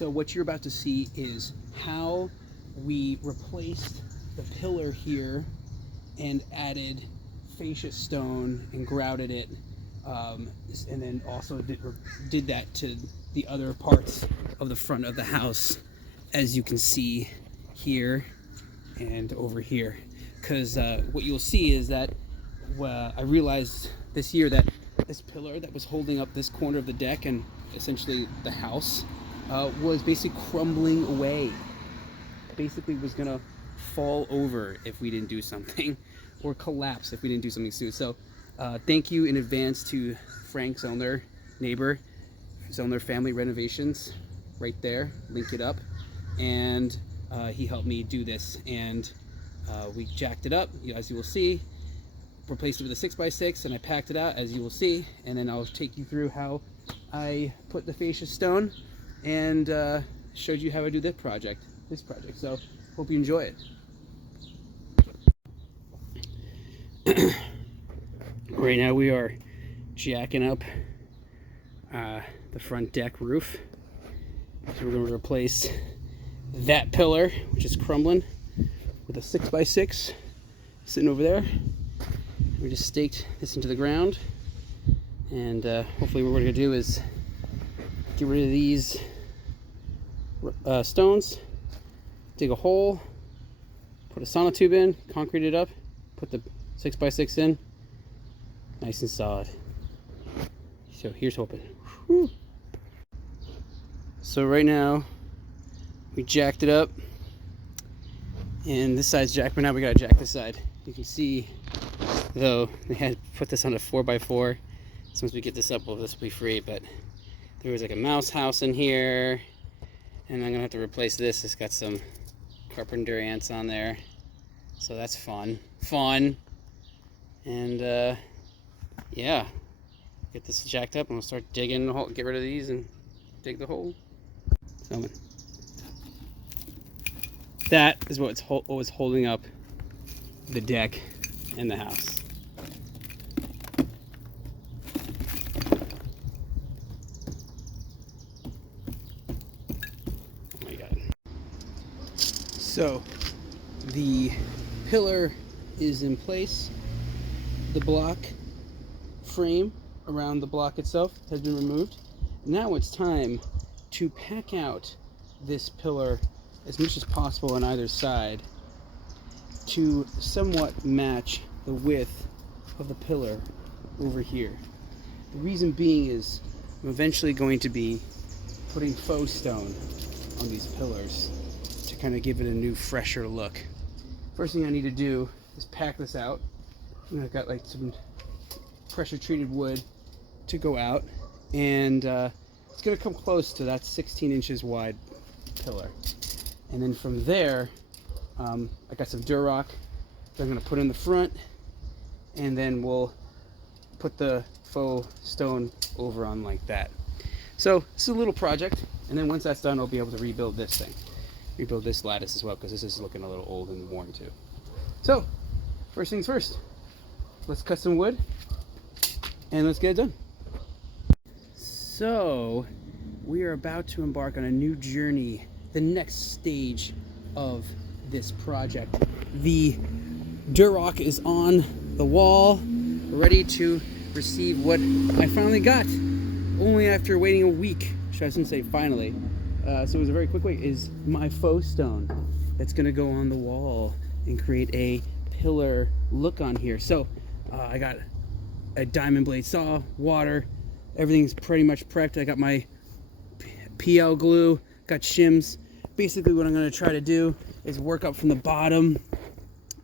So what you're about to see is how we replaced the pillar here and added fascia stone and grouted it, and then also did that to the other parts of the front of the house, as you can see here and over here. Because what you'll see is that I realized this year that this pillar that was holding up this corner of the deck and essentially the house was basically crumbling away. Basically was gonna fall over if we didn't do something, or collapse if we didn't do something soon. So thank you in advance to Frank Zellner, neighbor, Zellner Family Renovations, right there, link it up. And he helped me do this, and we jacked it up, as you will see, replaced it with a 6x6, and I packed it out, as you will see, and then I'll take you through how I put the fascia stone and showed you how I do this project. So hope you enjoy it. Right now we are jacking up the front deck roof. So we're going to replace that pillar, which is crumbling, with a 6x6 sitting over there. We just staked this into the ground, and hopefully what we're going to do is get rid of these stones, dig a hole, put a sonotube in, concrete it up, put the 6x6 in, nice and solid. So here's hoping. Whew. So right now we jacked it up, and this side's jacked, but now we gotta jack this side. You can see, though, we had to put this on a 4x4. So once we get this up, well, this will be free, but there was like a mouse house in here, and I'm gonna have to replace this. It's got some carpenter ants on there, so that's fun. And yeah, get this jacked up, and we'll start digging the hole, get rid of these and dig the hole. So that is what was holding up the deck and the house. Oh my God. So the pillar is in place. The block frame around the block itself has been removed. Now it's time to pack out this pillar as much as possible on either side to somewhat match the width of the pillar over here. The reason being is I'm eventually going to be putting faux stone on these pillars to kind of give it a new, fresher look. First thing I need to do is pack this out. I've got like some pressure treated wood to go out, and it's going to come close to that 16 inches wide pillar. And then from there, I got some Durock that I'm going to put in the front, and then we'll put the faux stone over on like that. So it's a little project, and then once that's done, I'll be able to rebuild this thing, rebuild this lattice as well, because this is looking a little old and worn too. So first things first, let's cut some wood and let's get it done. So we are about to embark on a new journey, the next stage of this project. The Durock is on the wall, ready to receive what I finally got, only after waiting a week. I shouldn't say finally. So it was a very quick wait. Is my faux stone that's going to go on the wall and create a pillar look on here. So I got a diamond blade saw, water, everything's pretty much prepped. I got my PL glue, got shims. Basically what I'm going to try to do is work up from the bottom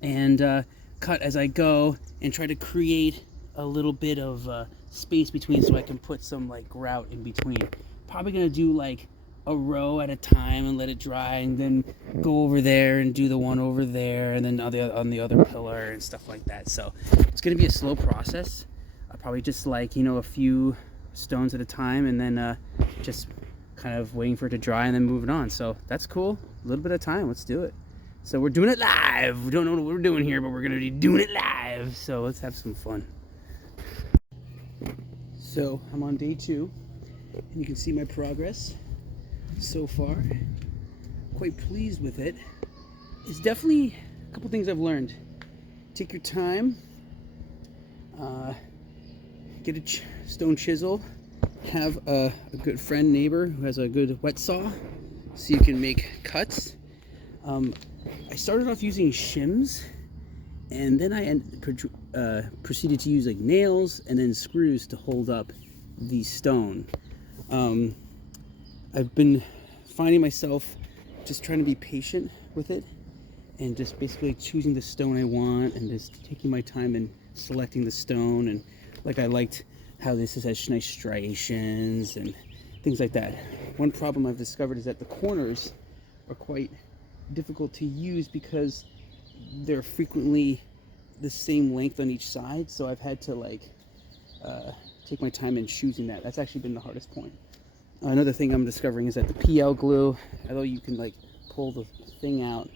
and cut as I go and try to create a little bit of space between so I can put some like grout in between. Probably going to do like a row at a time and let it dry, and then go over there and do the one over there, and then on the other pillar and stuff like that. So it's going to be a slow process. Probably just like, you know, a few stones at a time, and then just kind of waiting for it to dry and then moving on. So that's cool. A little bit of time. Let's do it. So we're doing it live. We don't know what we're doing here, but we're going to be doing it live. So let's have some fun. So I'm on day 2, and you can see my progress. so far. Quite pleased with it. It's definitely a couple things I've learned. Take your time. Get a stone chisel. Have a good friend, neighbor who has a good wet saw, so you can make cuts. I started off using shims, and then I proceeded to use like nails and then screws to hold up the stone. I've been finding myself just trying to be patient with it and just basically choosing the stone I want and just taking my time and selecting the stone. And like, I liked how this has nice striations and things like that. One problem I've discovered is that the corners are quite difficult to use because they're frequently the same length on each side, so I've had to like take my time in choosing that. That's actually been the hardest point. Another thing I'm discovering is that the PL glue, although you can like pull the thing out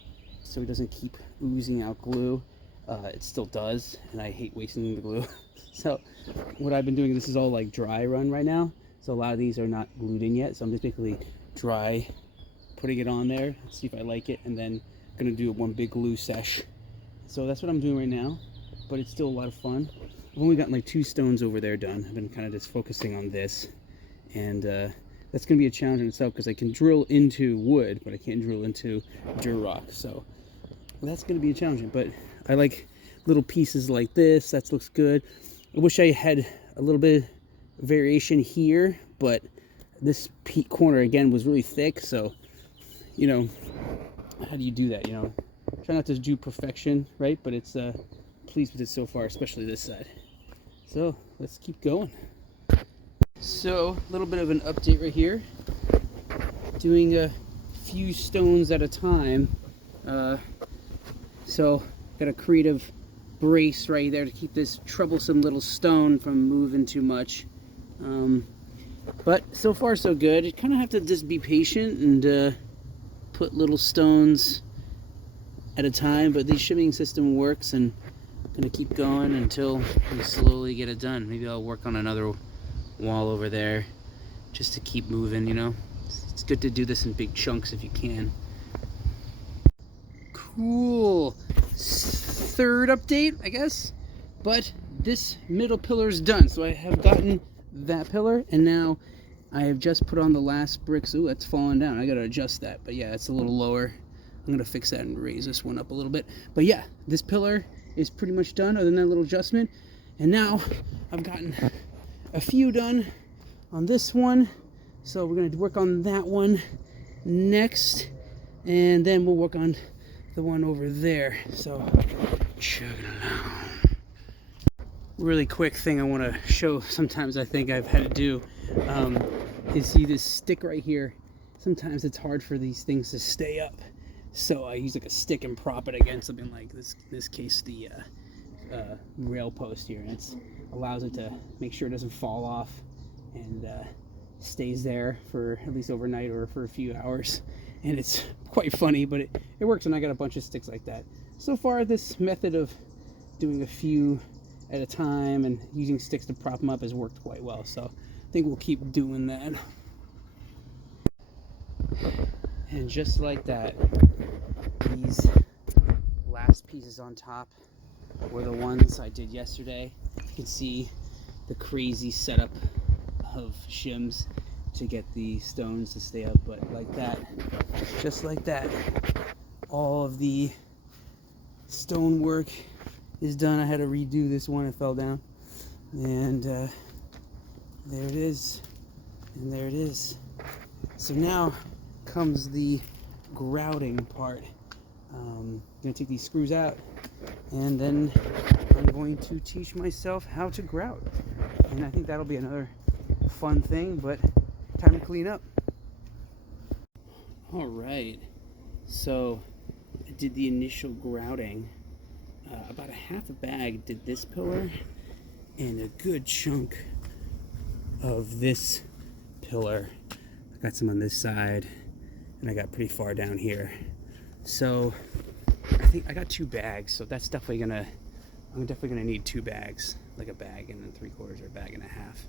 so it doesn't keep oozing out glue, it still does, and I hate wasting the glue. So what I've been doing, this is all like dry run right now, so a lot of these are not glued in yet, so I'm just basically dry putting it on there, see if I like it, and then I'm gonna do one big glue sesh. So that's what I'm doing right now, but it's still a lot of fun. I've only gotten like 2 stones over there done. I've been kind of just focusing on this, and that's gonna be a challenge in itself because I can drill into wood, but I can't drill into Durock. So that's gonna be a challenge, but I like little pieces like this. That looks good. I wish I had a little bit of variation here, but this corner again was really thick, so you know, how do you do that? You know, try not to do perfection, right? But it's pleased with it so far, especially this side. So let's keep going. So a little bit of an update right here. Doing a few stones at a time. So got a creative brace right there to keep this troublesome little stone from moving too much. But so far so good. You kind of have to just be patient and put little stones at a time, but the shimming system works, and I'm gonna keep going until we slowly get it done. Maybe I'll work on another wall over there just to keep moving, you know. It's good to do this in big chunks if you can. Cool. Third update, I guess, but this middle pillar is done. So I have gotten that pillar, and now I have just put on the last bricks. Ooh, that's falling down. I gotta adjust that, but yeah, it's a little lower. I'm gonna fix that and raise this one up a little bit. But yeah, this pillar is pretty much done other than that little adjustment. And now I've gotten a few done on this one. So we're gonna work on that one next, and then we'll work on the one over there. So chugging along. Really quick thing I want to show, sometimes I think I've had to do, you see this stick right here. Sometimes it's hard for these things to stay up, so I use like a stick and prop it against something like this, in this case the rail post here, and it allows it to make sure it doesn't fall off and stays there for at least overnight or for a few hours. And it's quite funny, but it works, and I got a bunch of sticks like that. So far this method of doing a few at a time and using sticks to prop them up has worked quite well, so I think we'll keep doing that. And just like that, these last pieces on top were the ones I did yesterday. You can see the crazy setup of shims to get the stones to stay up, but like that, just like that, all of the stone work is done. I had to redo this one, it fell down, and there it is, and there it is. So now comes the grouting part. I'm gonna take these screws out, and then I'm going to teach myself how to grout, and I think that'll be another fun thing. But time to clean up. All right, so I did the initial grouting. About a half a bag did this pillar, and a good chunk of this pillar. I got some on this side, and I got pretty far down here. So I think I got 2 bags, so that's definitely gonna, I'm definitely gonna need 2 bags, like a bag and then 3/4 or a bag and a half.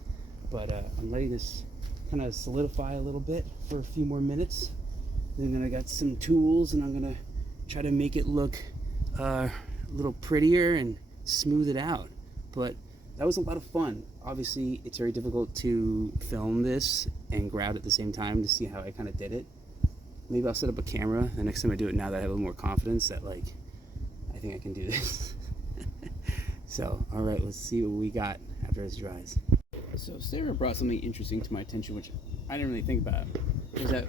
But I'm letting this kind of solidify a little bit for a few more minutes. Then I got some tools, and I'm gonna try to make it look a little prettier and smooth it out. But that was a lot of fun. Obviously, it's very difficult to film this and grout at the same time to see how I kind of did it. Maybe I'll set up a camera the next time I do it, now that I have a little more confidence that, like, I think I can do this. So, all right, let's see what we got after this dries. So Sarah brought something interesting to my attention, which I didn't really think about, is that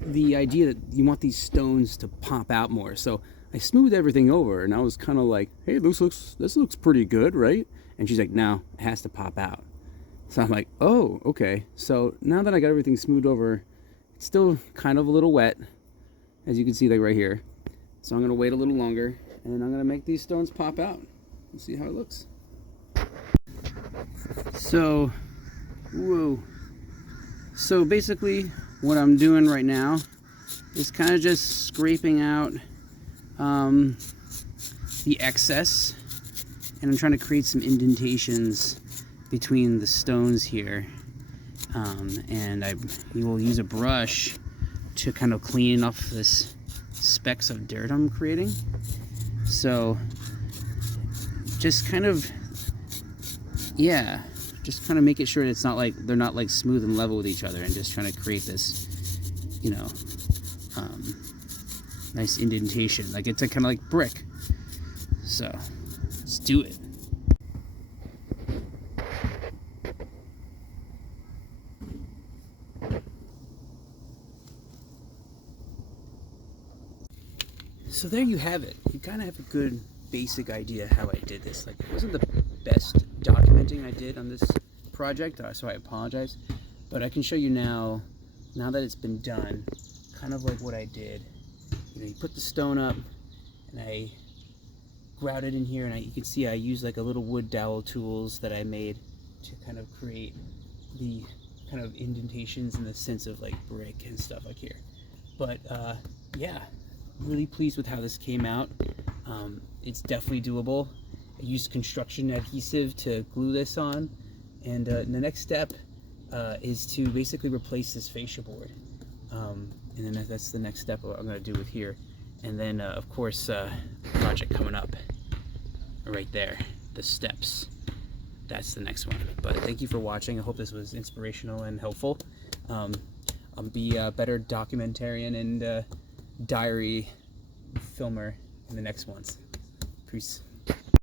the idea that you want these stones to pop out more. So I smoothed everything over, and I was kind of like, hey, this looks pretty good, right? And she's like, no, it has to pop out. So I'm like, oh, okay. So now that I got everything smoothed over, it's still kind of a little wet, as you can see, like right here. So I'm gonna wait a little longer, and then I'm gonna make these stones pop out and see how it looks. So, whoa. So basically what I'm doing right now is kind of just scraping out the excess, and I'm trying to create some indentations between the stones here, and you will use a brush to kind of clean off this specks of dirt I'm creating. So just kind of, yeah, just kind of making sure it's not like they're not like smooth and level with each other, and just trying to create this, you know, nice indentation, like it's a kind of like brick. So let's do it. So there you have it. You kind of have a good basic idea how I did this. Like, it wasn't the best documenting I did on this project, so I apologize. But I can show you now that it's been done, kind of like what I did. You know, you put the stone up, and I grouted in here, and you can see I used like a little wood dowel tools that I made to kind of create the kind of indentations in the sense of like brick and stuff like here. But yeah, really pleased with how this came out. It's definitely doable. I used construction adhesive to glue this on, and the next step is to basically replace this fascia board, and then that's the next step I'm going to do with here. And then of course project coming up right there, the steps, that's the next one. But thank you for watching. I hope this was inspirational and helpful. I'll be a better documentarian and diary filmer in the next ones. Peace.